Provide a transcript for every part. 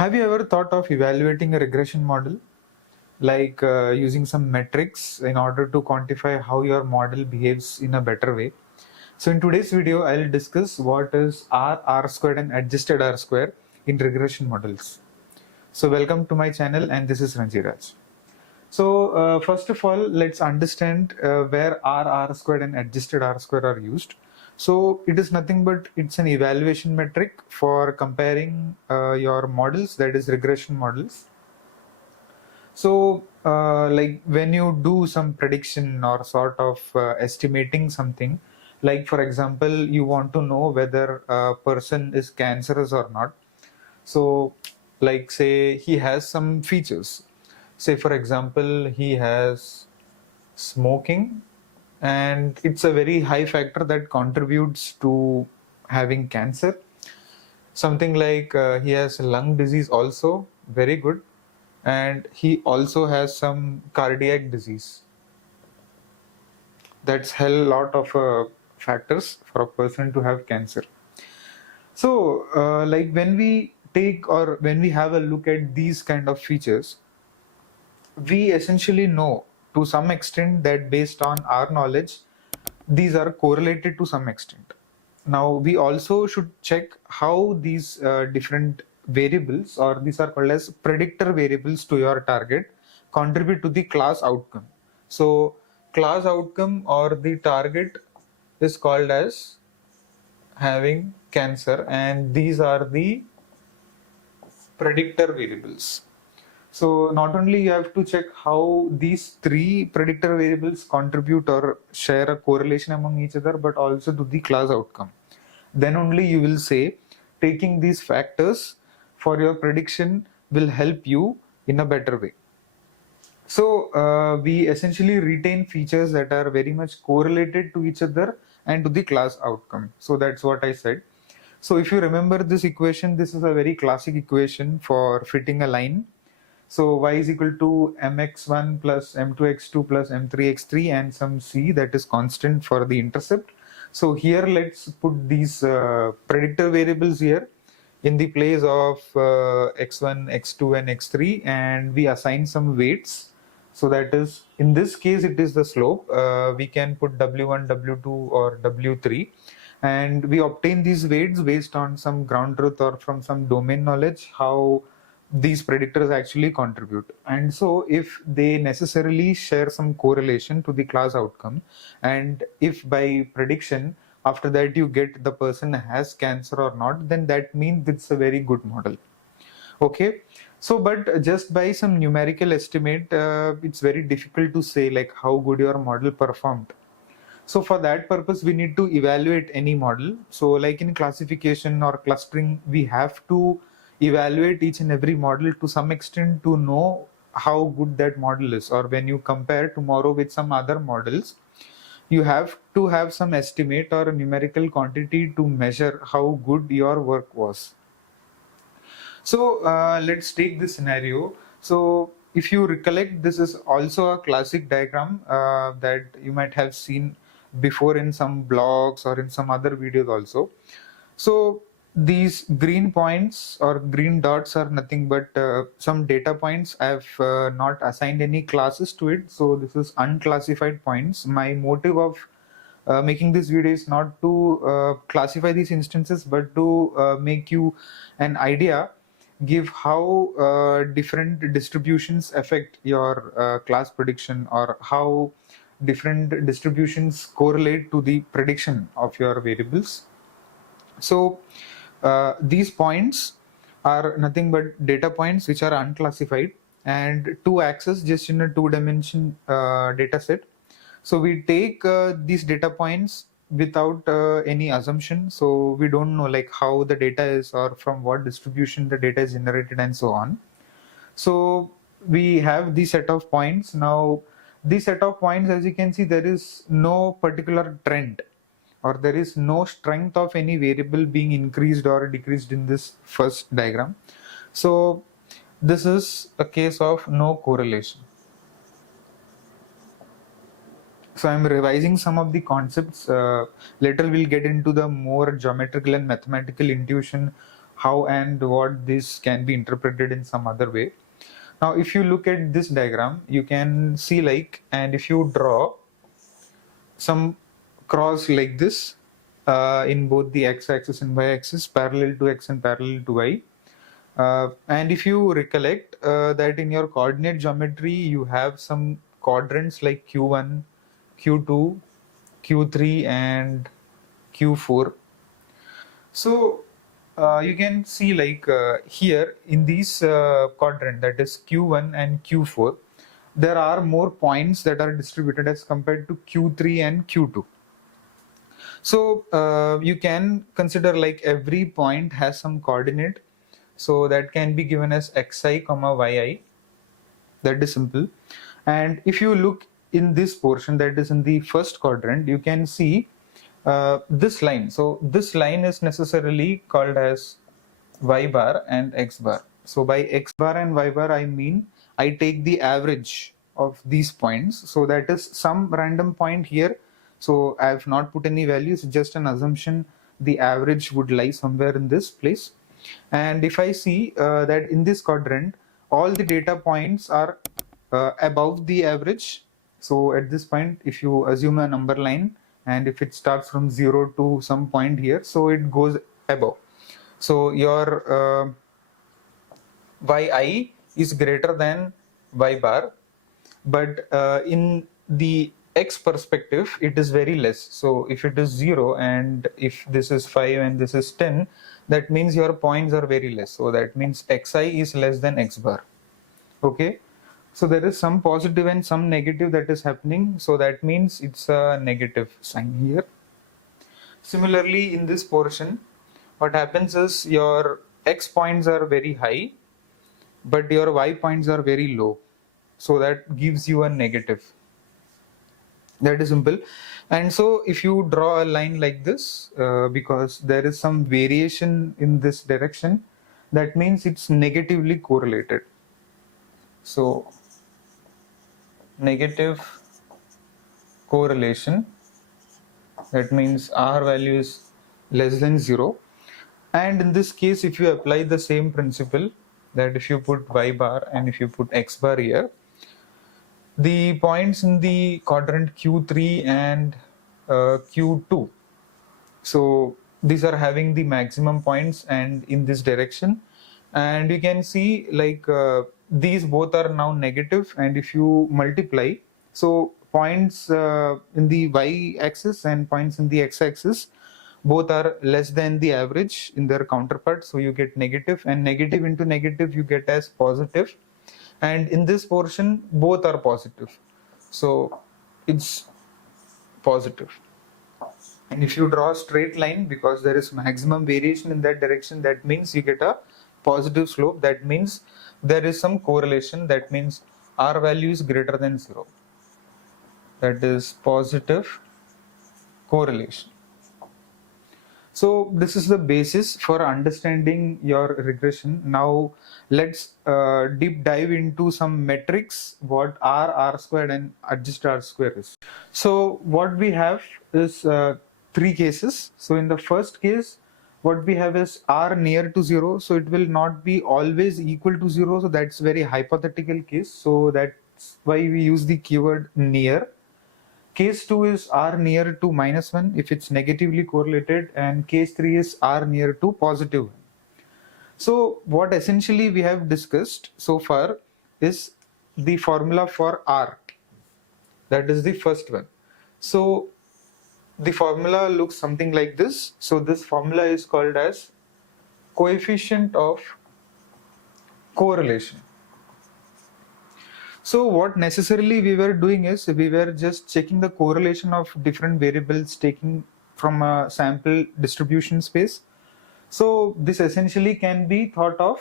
Have you ever thought of evaluating a regression model, like using some metrics in order to quantify how your model behaves in a better way? So in today's video, I'll discuss what is R squared and adjusted R square in regression models. So welcome to my channel, and this is Ranjiraj. So first of all, let's understand where R squared and adjusted R square are used. So it is nothing but it's an evaluation metric for comparing your models, that is regression models. So like when you do some prediction or sort of estimating something, like for example, you want to know whether a person is cancerous or not. So like say he has some features. Say for example, he has smoking, and it's a very high factor that contributes to having cancer. Something like he has lung disease also, very good, and he also has some cardiac disease. That's hell lot of factors for a person to have cancer. So like when we take or when we have a look at these kind of features, we essentially know to some extent that based on our knowledge, these are correlated to some extent. Now we also should check how these different variables, or these are called as predictor variables to your target, contribute to the class outcome. So class outcome or the target is called as having cancer, and these are the predictor variables. So not only you have to check how these three predictor variables contribute or share a correlation among each other, but also to the class outcome. Then only you will say taking these factors for your prediction will help you in a better way. So we essentially retain features that are very much correlated to each other and to the class outcome. So that's what I said. So if you remember this equation, this is a very classic equation for fitting a line. So y is equal to mx1 plus m2x2 plus m3x3 and some c that is constant for the intercept. So here let's put these predictor variables here in the place of x1, x2 and x3, and we assign some weights. So that is, in this case it is the slope. We can put w1, w2 or w3, and we obtain these weights based on some ground truth or from some domain knowledge how these predictors actually contribute. And so if they necessarily share some correlation to the class outcome, and if by prediction after that you get the person has cancer or not, then that means it's a very good model. Okay, so but just by some numerical estimate, it's very difficult to say like how good your model performed. So for that purpose, we need to evaluate any model. So like in classification or clustering, we have to evaluate each and every model to some extent to know how good that model is. Or when you compare tomorrow with some other models, you have to have some estimate or a numerical quantity to measure how good your work was. So let's take this scenario. So if you recollect, this is also a classic diagram that you might have seen before in some blogs or in some other videos also. So these green points or green dots are nothing but some data points. I have not assigned any classes to it. So this is unclassified points. My motive of making this video is not to classify these instances, but to make you an idea, give how different distributions affect your class prediction, or how different distributions correlate to the prediction of your variables. So these points are nothing but data points which are unclassified and to access just in a two-dimension data set. So we take these data points without any assumption. So we don't know like how the data is or from what distribution the data is generated and so on. So we have this set of points. Now this set of points, as you can see, there is no particular trend or there is no strength of any variable being increased or decreased in this first diagram. So this is a case of no correlation. So I'm revising some of the concepts. Later we'll get into the more geometrical and mathematical intuition, how and what this can be interpreted in some other way. Now if you look at this diagram, you can see like, and if you draw some cross like this in both the x-axis and y-axis, parallel to x and parallel to y. And if you recollect that in your coordinate geometry, you have some quadrants like q1, q2, q3, and q4. So you can see like here in these quadrant, that is q1 and q4, there are more points that are distributed as compared to q3 and q2. So you can consider like every point has some coordinate, so that can be given as xi comma yi. That is simple. And if you look in this portion, that is in the first quadrant, you can see this line. So this line is necessarily called as y bar and x bar. So by x bar and y bar, I mean I take the average of these points. So that is some random point here. So I have not put any values, just an assumption the average would lie somewhere in this place. And if I see that in this quadrant, all the data points are above the average. So at this point, if you assume a number line, and if it starts from 0 to some point here, so it goes above. So your yi is greater than y bar, but in the x perspective, it is very less. So if it is 0 and if this is 5 and this is 10, that means your points are very less. So that means xi is less than x bar. Okay. So there is some positive and some negative that is happening. So that means it's a negative sign here. Similarly, in this portion, what happens is your x points are very high, but your y points are very low. So that gives you a negative. That is simple. And so if you draw a line like this, because there is some variation in this direction, that means it's negatively correlated. So negative correlation, that means R value is less than 0. And in this case, if you apply the same principle, that if you put y bar and if you put x bar here, the points in the quadrant q3 and q2, so these are having the maximum points and in this direction. And you can see like these both are now negative, and if you multiply, so points in the y-axis and points in the x-axis both are less than the average in their counterpart, so you get negative, and negative into negative you get as positive. And in this portion both are positive, so it's positive. And if you draw a straight line, because there is maximum variation in that direction, that means you get a positive slope. That means there is some correlation. That means R value is greater than 0. That is positive correlation. So this is the basis for understanding your regression. Now let's deep dive into some metrics, what R squared and adjust R square is. So what we have is three cases. So in the first case, what we have is R near to 0. So it will not be always equal to 0. So that's very hypothetical case. So that's why we use the keyword near. Case 2 is R near to -1 if it's negatively correlated, and case 3 is R near to +1. So what essentially we have discussed so far is the formula for R. That is the first one. So the formula looks something like this. So this formula is called as coefficient of correlation. So what necessarily we were doing is we were just checking the correlation of different variables taking from a sample distribution space. So this essentially can be thought of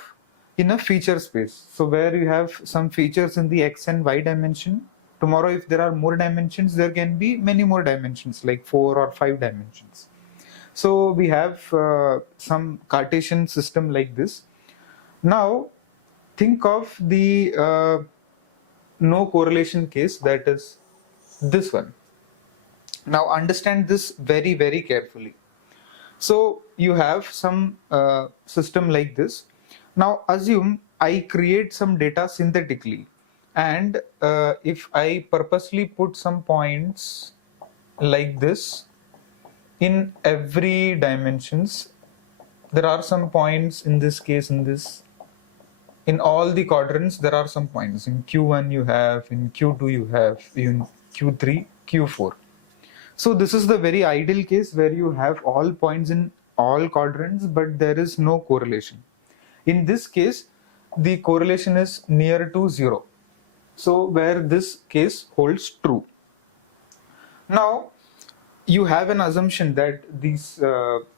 in a feature space. So where you have some features in the x and y dimension. Tomorrow if there are more dimensions, there can be many more dimensions, like 4 or 5 dimensions. So we have some Cartesian system like this. Now think of the no correlation case, that is this one. Now understand this very, very carefully. So you have some system like this. Now assume I create some data synthetically, and if I purposely put some points like this in every dimensions, there are some points in this case, in all the quadrants there are some points. In Q1 you have, in Q2 you have, in Q3, Q4. So this is the very ideal case where you have all points in all quadrants, but there is no correlation. In this case, the correlation is near to 0. So where this case holds true. Now, you have an assumption that these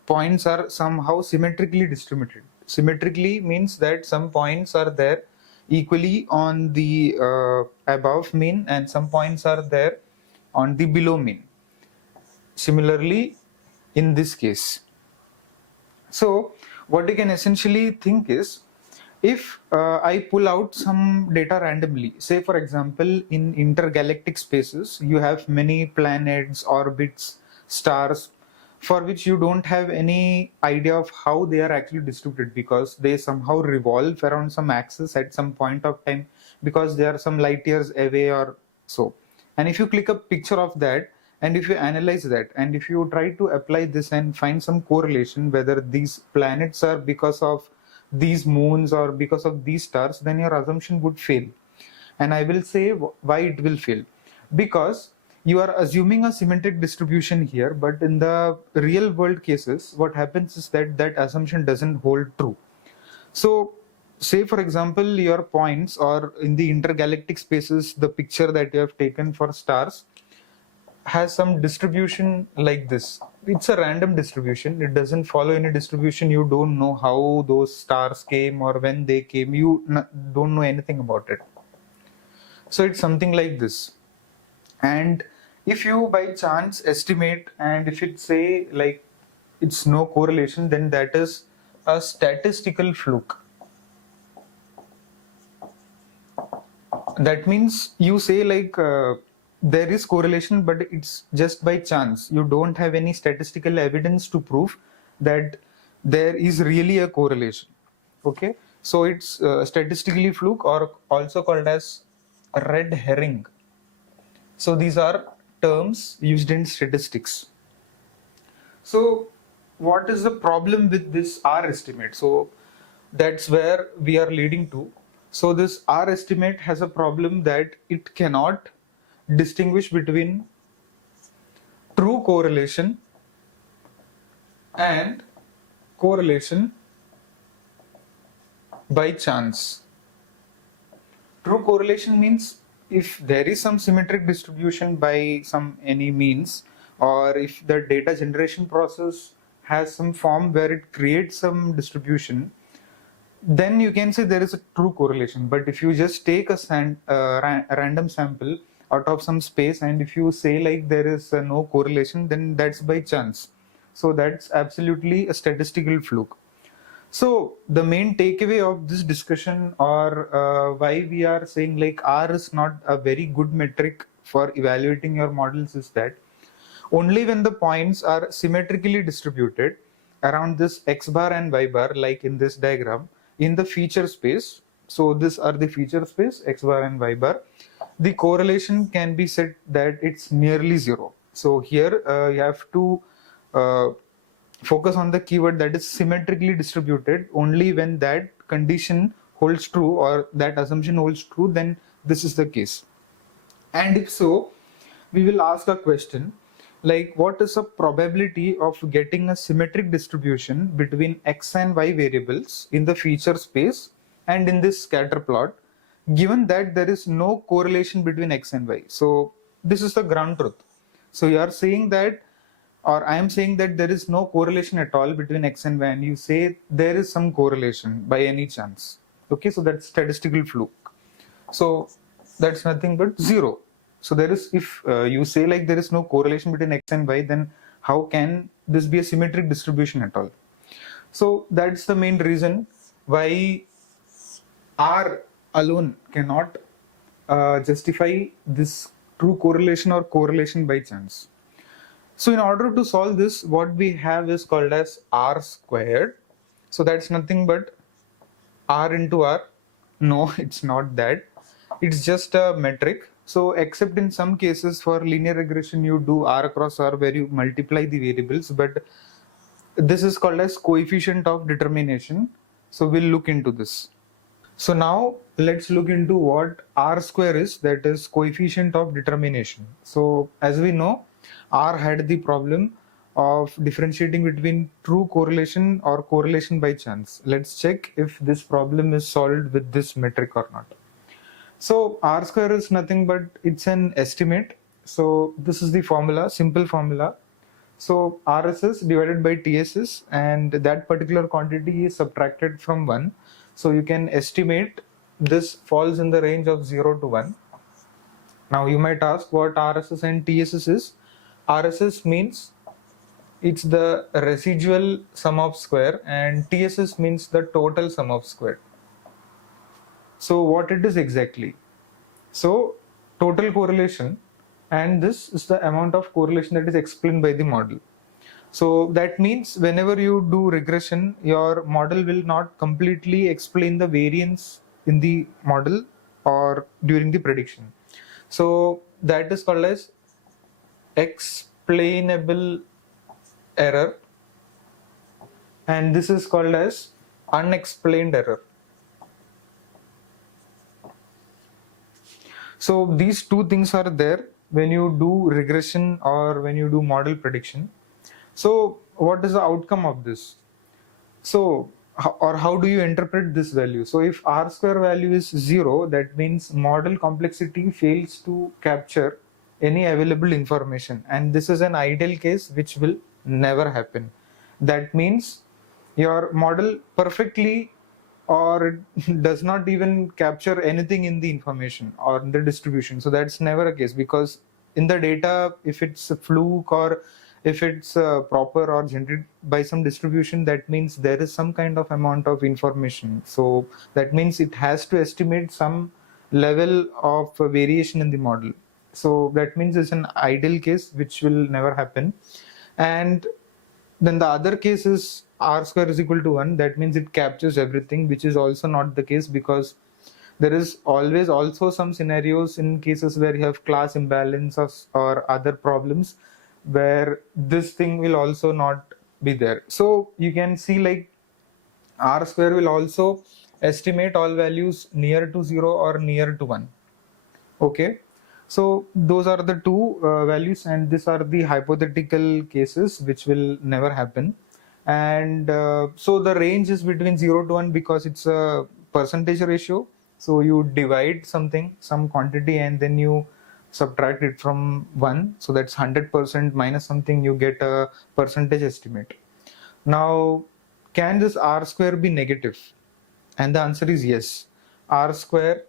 points are somehow symmetrically distributed. Symmetrically means that some points are there equally on the above mean and some points are there on the below mean. Similarly, in this case. So what you can essentially think is, if I pull out some data randomly, say for example, in intergalactic spaces, you have many planets, orbits, stars, for which you don't have any idea of how they are actually distributed, because they somehow revolve around some axis at some point of time, because they are some light years away or so. And if you click a picture of that, and if you analyze that, and if you try to apply this and find some correlation, whether these planets are because of these moons or because of these stars, then your assumption would fail. And I will say why it will fail. Because you are assuming a symmetric distribution here, but in the real world cases, what happens is that that assumption doesn't hold true. So say for example, your points, or in the intergalactic spaces, the picture that you have taken for stars has some distribution like this. It's a random distribution. It doesn't follow any distribution. You don't know how those stars came or when they came. You don't know anything about it. So it's something like this. And if you by chance estimate, and if it say like it's no correlation, then that is a statistical fluke. That means you say like there is correlation, but it's just by chance. You don't have any statistical evidence to prove that there is really a correlation. Okay, so it's statistically fluke, or also called as red herring. So these are terms used in statistics. So what is the problem with this R estimate? So that's where we are leading to. So this R estimate has a problem that it cannot distinguish between true correlation and correlation by chance. True correlation means if there is some symmetric distribution by some any means, or if the data generation process has some form where it creates some distribution, then you can say there is a true correlation. But if you just take a random sample out of some space, and if you say like there is no correlation, then that's by chance. So that's absolutely a statistical fluke. So the main takeaway of this discussion, or why we are saying like R is not a very good metric for evaluating your models, is that only when the points are symmetrically distributed around this X bar and Y bar, like in this diagram, in the feature space, so these are the feature space, X bar and Y bar, the correlation can be said that it's nearly 0. So here you have to focus on the keyword that is symmetrically distributed. Only when that condition holds true, or that assumption holds true, then this is the case. And if so, we will ask a question like, what is the probability of getting a symmetric distribution between X and Y variables in the feature space and in this scatter plot, given that there is no correlation between X and Y? So this is the ground truth. So you are saying that, or I am saying that there is no correlation at all between X and Y, and you say there is some correlation by any chance. Okay, so that's statistical fluke. So that's nothing but 0. So there is, if you say like there is no correlation between X and Y, then how can this be a symmetric distribution at all? So that's the main reason why R alone cannot justify this true correlation or correlation by chance. So in order to solve this, what we have is called as r squared. So that's nothing but r into r. No, it's not that. It's just a metric. So except in some cases for linear regression, you do r across r where you multiply the variables, but this is called as coefficient of determination. So we'll look into this. So now let's look into what r square is, that is coefficient of determination. So as we know, r had the problem of differentiating between true correlation or correlation by chance. Let's check if this problem is solved with this metric or not. So r square is nothing but it's an estimate. So this is the formula, simple formula. So RSS divided by TSS, and that particular quantity is subtracted from 1. So you can estimate this falls in the range of 0 to 1. Now you might ask what RSS and TSS is. RSS means it's the residual sum of square, and TSS means the total sum of square. So what it is exactly? So total correlation, and this is the amount of correlation that is explained by the model. So that means whenever you do regression, your model will not completely explain the variance in the model or during the prediction. So that is called as explainable error, and this is called as unexplained error. So these two things are there when you do regression or when you do model prediction. So what is the outcome of this? So, or how do you interpret this value? So if r square value is 0, that means model complexity fails to capture any available information, and this is an ideal case which will never happen. That means your model perfectly or does not even capture anything in the information or the distribution. So that's never a case, because in the data, if it's a fluke or if it's proper or generated by some distribution, that means there is some kind of amount of information. So that means it has to estimate some level of variation in the model. So that means it's an ideal case which will never happen. And then the other case is r square is equal to 1. That means it captures everything, which is also not the case, because there is always also some scenarios in cases where you have class imbalance or other problems where this thing will also not be there. So you can see like r square will also estimate all values near to 0 or near to 1. Okay. So those are the two values, and these are the hypothetical cases which will never happen. And so the range is between 0 to 1 because it's a percentage ratio. So you divide something, some quantity, and then you subtract it from 1. So that's 100% minus something, you get a percentage estimate. Now, can this r square be negative? And the answer is yes. R square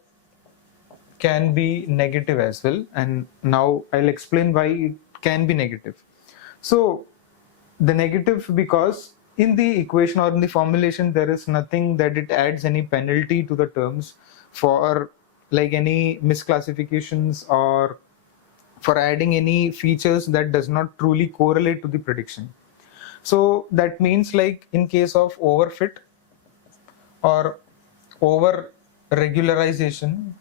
can be negative as well, and now I'll explain why it can be negative. So the negative, because in the equation or in the formulation there is nothing that it adds any penalty to the terms for like any misclassifications or for adding any features that does not truly correlate to the prediction. So that means like in case of overfit or over regularization,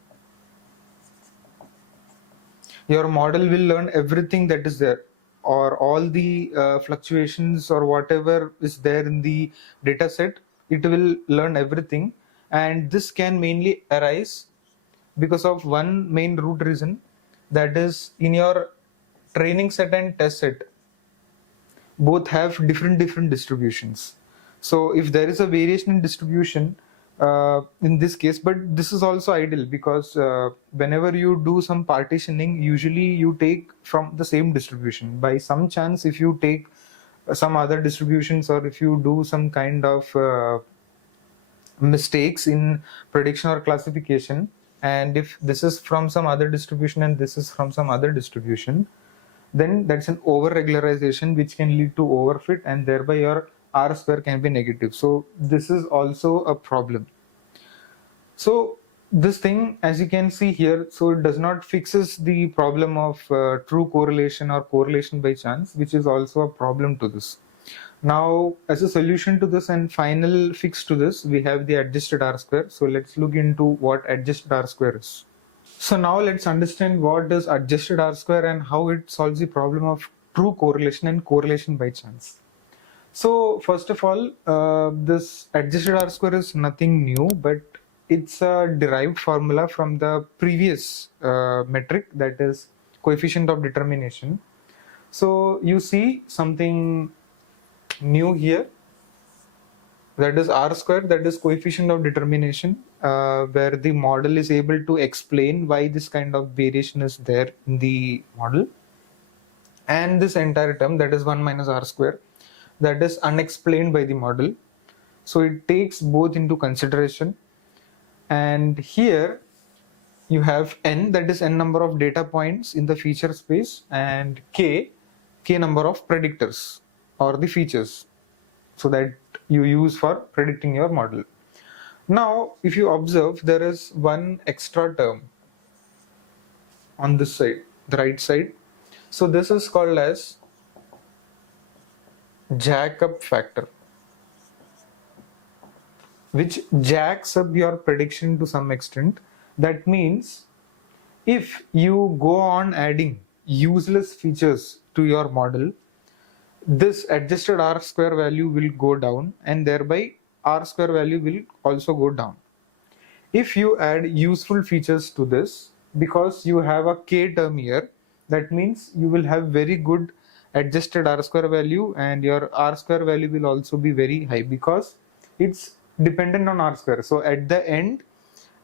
your model will learn everything that is there, or all the fluctuations or whatever is there in the data set. It will learn everything, and this can mainly arise because of one main root reason, that is in your training set and test set both have different distributions. So if there is a variation in distribution in this case, but this is also ideal because whenever you do some partitioning, usually you take from the same distribution. By some chance, if you take some other distributions, or if you do some kind of mistakes in prediction or classification, and if this is from some other distribution and this is from some other distribution, then that's an over regularization which can lead to overfit, and thereby your r square can be negative. So this is also a problem. So this thing, as you can see here, so it does not fixes the problem of true correlation or correlation by chance, which is also a problem to this. Now, as a solution to this and final fix to this, we have the adjusted R square. So let's look into what adjusted R square is. So now let's understand what is adjusted R square and how it solves the problem of true correlation and correlation by chance. So first of all, this adjusted R square is nothing new, but it's a derived formula from the previous metric, that is coefficient of determination. So you see something new here, that is R square, that is coefficient of determination, where the model is able to explain why this kind of variation is there in the model. And this entire term, that is 1 minus R square, that is unexplained by the model. So it takes both into consideration. And here you have n, that is n number of data points in the feature space, and k number of predictors or the features, so that you use for predicting your model. Now, if you observe, there is one extra term on this side, the right side. So this is called as jack up factor, which jacks up your prediction to some extent. That means if you go on adding useless features to your model, this adjusted R square value will go down, and thereby R square value will also go down. If you add useful features to this, because you have a k term here, that means you will have very good adjusted R square value, and your R square value will also be very high because it's dependent on R square. So at the end,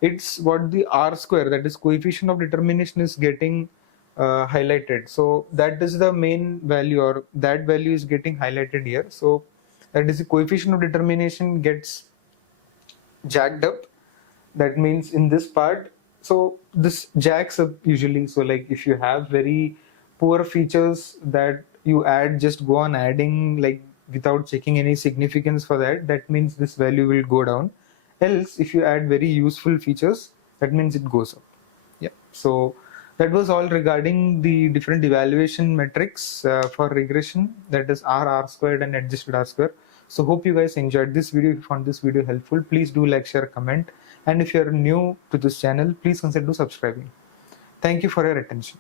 it's what the R square, that is coefficient of determination, is getting highlighted. So that is the main value, or that value is getting highlighted here. So that is the coefficient of determination gets jacked up. That means in this part, so this jacks up usually. So like if you have very poor features that you add, just go on adding like without checking any significance for that, that means this value will go down. Else if you add very useful features, that means it goes up. Yeah. So that was all regarding the different evaluation metrics for regression, that is R squared and adjusted R square. So hope you guys enjoyed this video. If you found this video helpful, please do like, share, comment. And if you're new to this channel, please consider subscribing. Thank you for your attention.